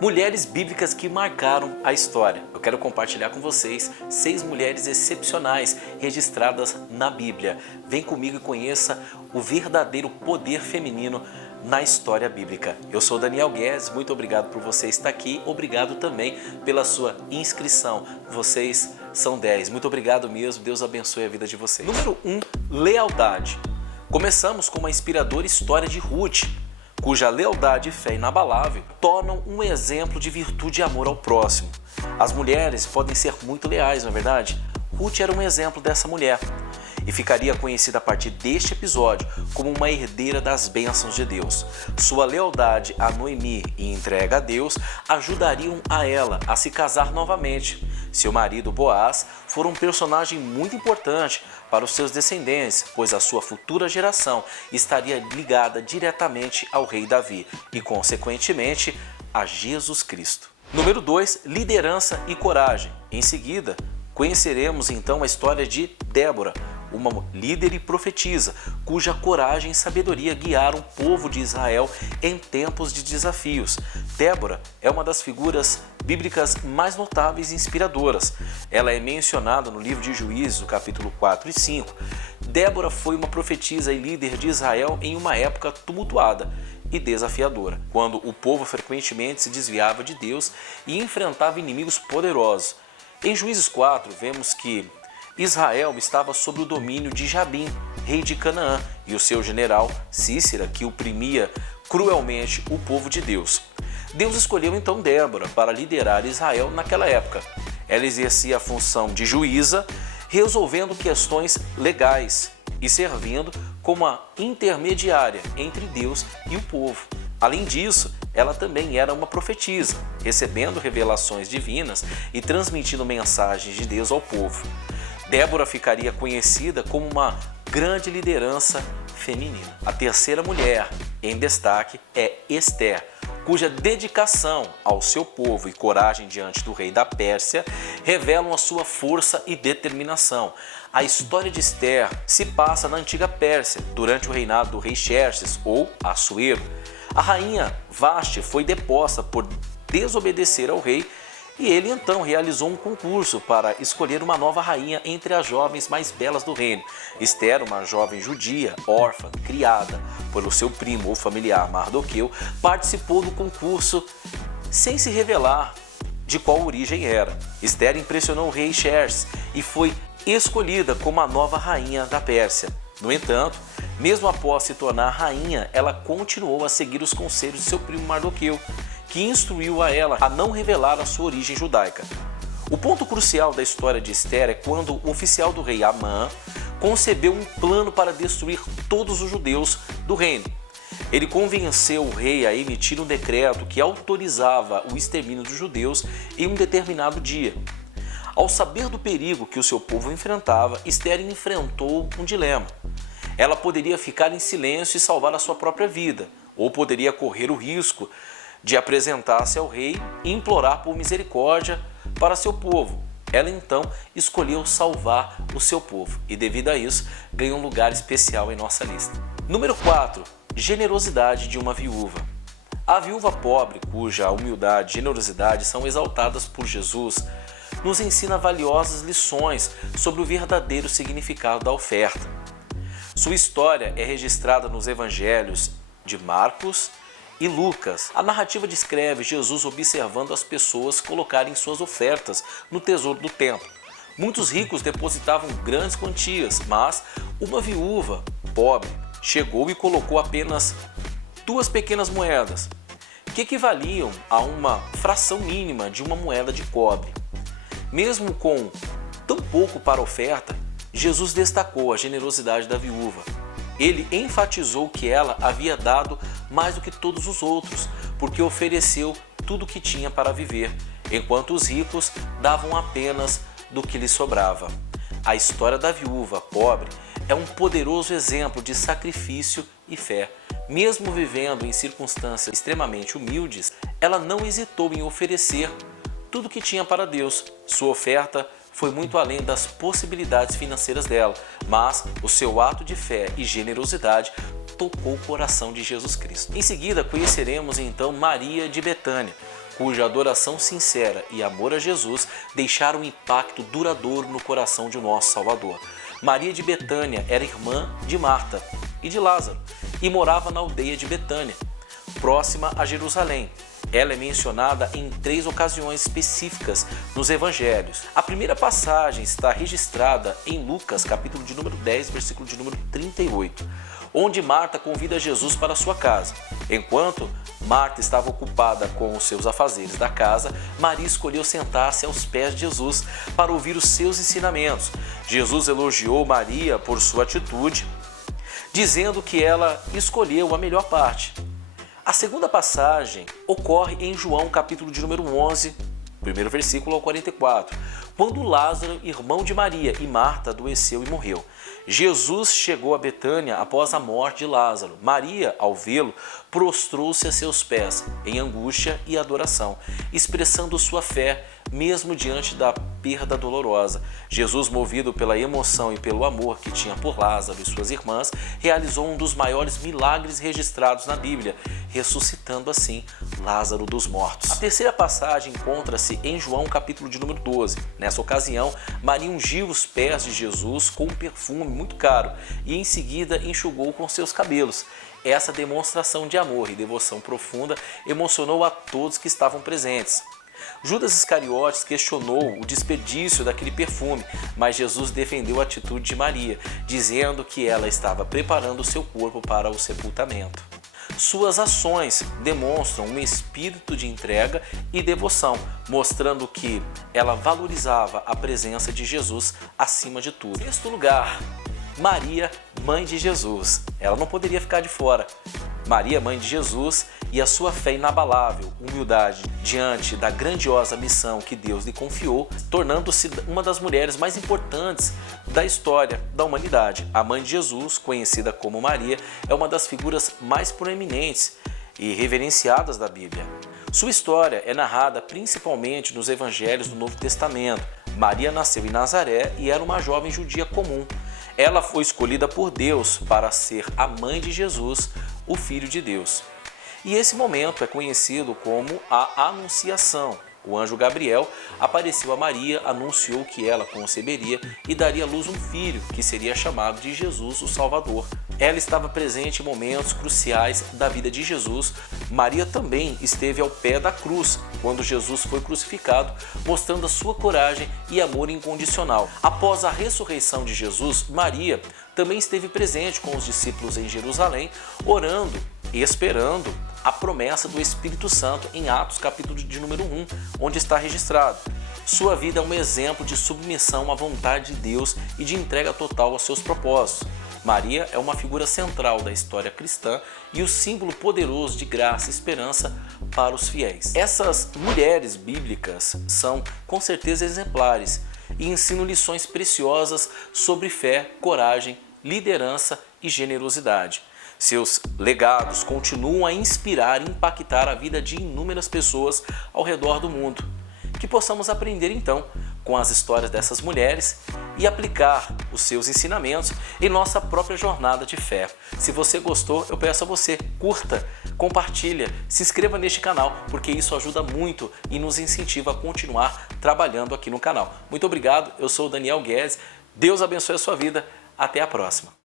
Mulheres bíblicas que marcaram a história. Eu quero compartilhar com vocês 6 mulheres excepcionais registradas na Bíblia. Vem comigo e conheça o verdadeiro poder feminino na história bíblica. Eu sou Daniel Guedes, muito obrigado por você estar aqui. Obrigado também pela sua inscrição. Vocês são 10. Muito obrigado mesmo. Deus abençoe a vida de vocês. Número 1, lealdade. Começamos com uma inspiradora história de Ruth, cuja lealdade e fé inabalável tornam um exemplo de virtude e amor ao próximo. As mulheres podem ser muito leais, não é verdade? Ruth era um exemplo dessa mulher e ficaria conhecida a partir deste episódio como uma herdeira das bênçãos de Deus. Sua lealdade a Noemi e entrega a Deus ajudariam a ela a se casar novamente. Seu marido Boaz foi um personagem muito importante para os seus descendentes, pois a sua futura geração estaria ligada diretamente ao rei Davi e, consequentemente, a Jesus Cristo. Número 2, liderança e coragem. Em seguida, conheceremos então a história de Débora, uma líder e profetisa, cuja coragem e sabedoria guiaram o povo de Israel em tempos de desafios. Débora é uma das figuras bíblicas mais notáveis e inspiradoras. Ela é mencionada no livro de Juízes, capítulo 4 e 5. Débora foi uma profetisa e líder de Israel em uma época tumultuada e desafiadora, quando o povo frequentemente se desviava de Deus e enfrentava inimigos poderosos. Em Juízes 4, vemos que Israel estava sob o domínio de Jabim, rei de Canaã, e o seu general Sísera, que oprimia cruelmente o povo de Deus. Deus escolheu então Débora para liderar Israel naquela época. Ela exercia a função de juíza, resolvendo questões legais e servindo como a intermediária entre Deus e o povo. Além disso, ela também era uma profetisa, recebendo revelações divinas e transmitindo mensagens de Deus ao povo. Débora ficaria conhecida como uma grande liderança feminina. A terceira mulher em destaque é Ester, cuja dedicação ao seu povo e coragem diante do rei da Pérsia revelam a sua força e determinação. A história de Ester se passa na antiga Pérsia, durante o reinado do rei Xerxes ou Assuero. A rainha Vasti foi deposta por desobedecer ao rei e ele então realizou um concurso para escolher uma nova rainha entre as jovens mais belas do reino. Ester, uma jovem judia, órfã, criada pelo seu primo ou familiar Mardoqueu, participou do concurso sem se revelar de qual origem era. Ester impressionou o rei Xerxes e foi escolhida como a nova rainha da Pérsia. No entanto, mesmo após se tornar rainha, ela continuou a seguir os conselhos de seu primo Mardoqueu, que instruiu a ela a não revelar a sua origem judaica. O ponto crucial da história de Ester é quando o oficial do rei Amã concebeu um plano para destruir todos os judeus do reino. Ele convenceu o rei a emitir um decreto que autorizava o extermínio dos judeus em um determinado dia. Ao saber do perigo que o seu povo enfrentava, Ester enfrentou um dilema. Ela poderia ficar em silêncio e salvar a sua própria vida, ou poderia correr o risco de apresentar-se ao rei e implorar por misericórdia para seu povo. Ela então escolheu salvar o seu povo e, devido a isso, ganhou um lugar especial em nossa lista. Número 4. Generosidade de uma viúva. A viúva pobre, cuja humildade e generosidade são exaltadas por Jesus, nos ensina valiosas lições sobre o verdadeiro significado da oferta. Sua história é registrada nos evangelhos de Marcos e Lucas. A narrativa descreve Jesus observando as pessoas colocarem suas ofertas no tesouro do templo. Muitos ricos depositavam grandes quantias, mas uma viúva pobre chegou e colocou apenas 2 pequenas moedas, que equivaliam a uma fração mínima de uma moeda de cobre. Mesmo com tão pouco para a oferta, Jesus destacou a generosidade da viúva. Ele enfatizou que ela havia dado mais do que todos os outros, porque ofereceu tudo o que tinha para viver, enquanto os ricos davam apenas do que lhes sobrava. A história da viúva pobre é um poderoso exemplo de sacrifício e fé. Mesmo vivendo em circunstâncias extremamente humildes, ela não hesitou em oferecer tudo o que tinha para Deus. Sua oferta foi muito além das possibilidades financeiras dela, mas o seu ato de fé e generosidade tocou o coração de Jesus Cristo. Em seguida, conheceremos então Maria de Betânia, cuja adoração sincera e amor a Jesus deixaram um impacto duradouro no coração de nosso Salvador. Maria de Betânia era irmã de Marta e de Lázaro e morava na aldeia de Betânia, próxima a Jerusalém. Ela é mencionada em 3 ocasiões específicas nos evangelhos. A primeira passagem está registrada em Lucas, capítulo de número 10, versículo de número 38, onde Marta convida Jesus para sua casa. Enquanto Marta estava ocupada com os seus afazeres da casa, Maria escolheu sentar-se aos pés de Jesus para ouvir os seus ensinamentos. Jesus elogiou Maria por sua atitude, dizendo que ela escolheu a melhor parte. A segunda passagem ocorre em João, capítulo de número 11, primeiro versículo ao 44, quando Lázaro, irmão de Maria e Marta, adoeceu e morreu. Jesus chegou a Betânia após a morte de Lázaro. Maria, ao vê-lo, prostrou-se a seus pés, em angústia e adoração, expressando sua fé, mesmo diante da perda dolorosa. Jesus, movido pela emoção e pelo amor que tinha por Lázaro e suas irmãs, realizou um dos maiores milagres registrados na Bíblia, ressuscitando assim Lázaro dos mortos. A terceira passagem encontra-se em João, capítulo de número 12. Nessa ocasião, Maria ungiu os pés de Jesus com um perfume muito caro e em seguida enxugou com seus cabelos. Essa demonstração de amor e devoção profunda emocionou a todos que estavam presentes. Judas Iscariotes questionou o desperdício daquele perfume, mas Jesus defendeu a atitude de Maria, dizendo que ela estava preparando o seu corpo para o sepultamento. Suas ações demonstram um espírito de entrega e devoção, mostrando que ela valorizava a presença de Jesus acima de tudo. Em sexto lugar, Maria, mãe de Jesus. Ela não poderia ficar de fora. Maria, mãe de Jesus, e a sua fé inabalável, humildade diante da grandiosa missão que Deus lhe confiou, tornando-se uma das mulheres mais importantes da história da humanidade. A mãe de Jesus, conhecida como Maria, é uma das figuras mais proeminentes e reverenciadas da Bíblia. Sua história é narrada principalmente nos evangelhos do Novo Testamento. Maria nasceu em Nazaré e era uma jovem judia comum. Ela foi escolhida por Deus para ser a mãe de Jesus, o Filho de Deus. E esse momento é conhecido como a Anunciação. O anjo Gabriel apareceu a Maria, anunciou que ela conceberia e daria à luz um filho, que seria chamado de Jesus, o Salvador. Ela estava presente em momentos cruciais da vida de Jesus. Maria também esteve ao pé da cruz, quando Jesus foi crucificado, mostrando a sua coragem e amor incondicional. Após a ressurreição de Jesus, Maria também esteve presente com os discípulos em Jerusalém, orando e esperando a promessa do Espírito Santo em Atos, capítulo de número 1, onde está registrado. Sua vida é um exemplo de submissão à vontade de Deus e de entrega total aos seus propósitos. Maria é uma figura central da história cristã e o símbolo poderoso de graça e esperança para os fiéis. Essas mulheres bíblicas são com certeza exemplares e ensinam lições preciosas sobre fé, coragem, liderança e generosidade. Seus legados continuam a inspirar e impactar a vida de inúmeras pessoas ao redor do mundo. Que possamos aprender então com as histórias dessas mulheres e aplicar os seus ensinamentos em nossa própria jornada de fé. Se você gostou, eu peço a você, curta, compartilha, se inscreva neste canal, porque isso ajuda muito e nos incentiva a continuar trabalhando aqui no canal. Muito obrigado, eu sou o Daniel Guedes, Deus abençoe a sua vida, até a próxima.